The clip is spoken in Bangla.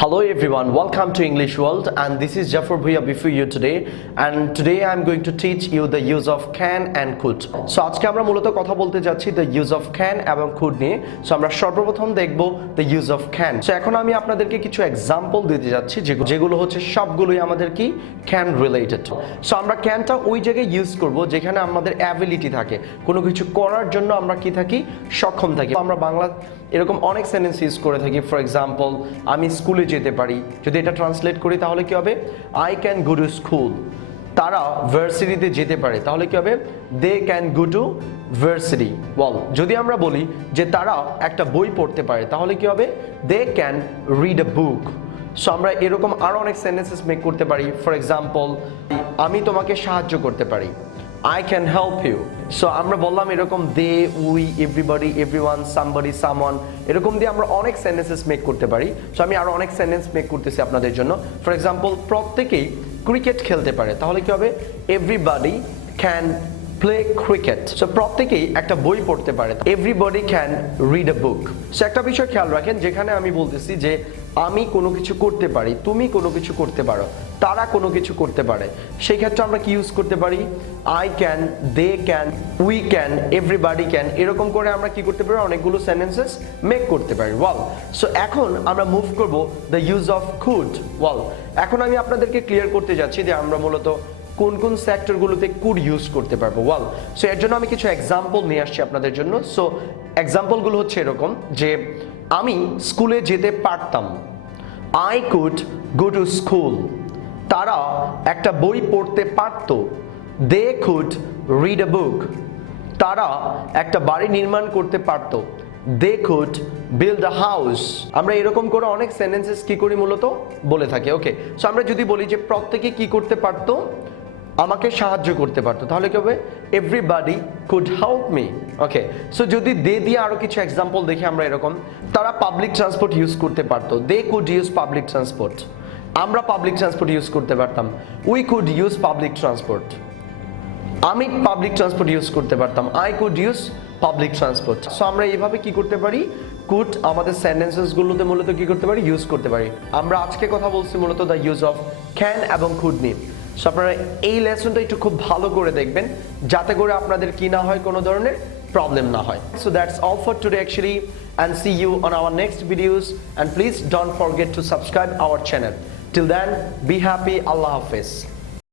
Hello everyone, welcome to English World, and this is Jafar Bhuiya before you today, and today I am going to teach you the use of can and could. So আজকে আমরা মূলত কথা বলতে যাচ্ছি the use of can এবং could নিয়ে। সো আমরা সর্বপ্রথম দেখব the use of can। So এখন আমি আপনাদেরকে কিছু एग्जांपल দিতে যাচ্ছি যেগুলো হচ্ছে সবগুলোই আমাদের কি can related। সো আমরা canটা ওই জায়গায় ইউজ করব যেখানে আমাদের অ্যাবিলিটি থাকে, কোনো কিছু করার জন্য আমরা কি থাকি, সক্ষম থাকি। আমরা বাংলা এরকম অনেক সেন্টেন্স ইউজ করে থাকি। ফর এক্সাম্পল, আমি স্কুলে যেতে পারি, যদি এটা ট্রান্সলেট করি তাহলে কি হবে, I can go to school. তারা ভার্সিটিতে যেতে পারে, তাহলে কি হবে, they can go to varsity. Well, যদি আমরা বলি যে তারা একটা বই পড়তে পারে, তাহলে কি হবে, they can read a book. So আমরা এরকম আরো অনেক সেন্টেন্সেস মেক করতে পারি। ফর এক্সাম্পল, আমি তোমাকে সাহায্য করতে পারি, I can help you. So আমরা বললাম এরকম they, we, everybody, everyone, somebody, someone, এরকম দিয়ে আমরা অনেক সেন্টেন্সেস মেক করতে পারি। সো আমি আরো অনেক সেন্টেন্স মেক করতেছি আপনাদের জন্য। ফর এক্সাম্পল, প্রত্যেকেই ক্রিকেট খেলতে পারে, তাহলে কি হবে, everybody can play cricket. So প্রত্যেকেই একটা বই পড়তে পারে, everybody can read a book. So একটা বিষয় খেয়াল রাখেন, যেখানে আমি বলতেছি যে আমি কোনো কিছু করতে পারি, তুমি কোনো কিছু করতে পারো, তারা কোনো কিছু করতে পারে, সেই ক্ষেত্রে আমরা কি ইউজ করতে পারি, I can, they can, we can, everybody can, এরকম করে আমরা কি করতে পারি, অনেকগুলো সেন্টেন্সেস মেক করতে পারি। ওয়েল, সো এখন আমরা মুভ করব the use of could. Well, এখন আমি আপনাদেরকে ক্লিয়ার করতে যাচ্ছি যে আমরা মূলত কোন কোন সেক্টরগুলোতে কুড ইউজ করতে পারবো। ওয়েল, সো এর জন্য আমি কিছু এক্সাম্পল নিয়ে আসছি আপনাদের জন্য। সো এক্সাম্পলগুলো হচ্ছে এরকম যে আমি স্কুলে যেতে পারতাম, I could go to school. তারা একটা বই পড়তে পারতো, দে কুড রিড আ বুক। তারা একটা বাড়ি নির্মাণ করতে পারতো, they could build a house. আমরা এরকম করে অনেক সেন্টেন্সেস কি করি, মূলত বলে থাকি। ওকে, সো আমরা যদি বলি যে প্রত্যেকে কি করতে পারতো, আমাকে সাহায্য করতে পারতো, তাহলে কি হবে, everybody could help me. Okay, so যদি দে দিয়ে আরো কিছু এক্সাম্পল দেখি আমরা এরকম, তারা পাবলিক ট্রান্সপোর্ট ইউজ করতে পারতো, they could use public transport. আমরা পাবলিক ট্রান্সপোর্ট ইউজ করতে পারতাম, we could use public transport. আমি পাবলিক ট্রান্সপোর্ট ইউজ করতে পারতাম, I could use public transport. So আমরা এইভাবে কি করতে পারি, কুড আমাদের সেন্টেন্সেস গুলোতে মূলত কি করতে পারি, ইউজ করতে পারি। আমরা আজকে কথা বলছি মূলত দ্য ইউজ অফ ক্যান এবং কুড নিয়ে। সো আপনারা এই লেসনটা একটু খুব ভালো করে দেখবেন, যাতে করে আপনাদের কি না হয়, কোনো ধরনের প্রবলেম না হয়। So that's all for today actually, and see you on our next videos, and please don't forget to subscribe our channel. Till then, be happy. Allah Hafiz.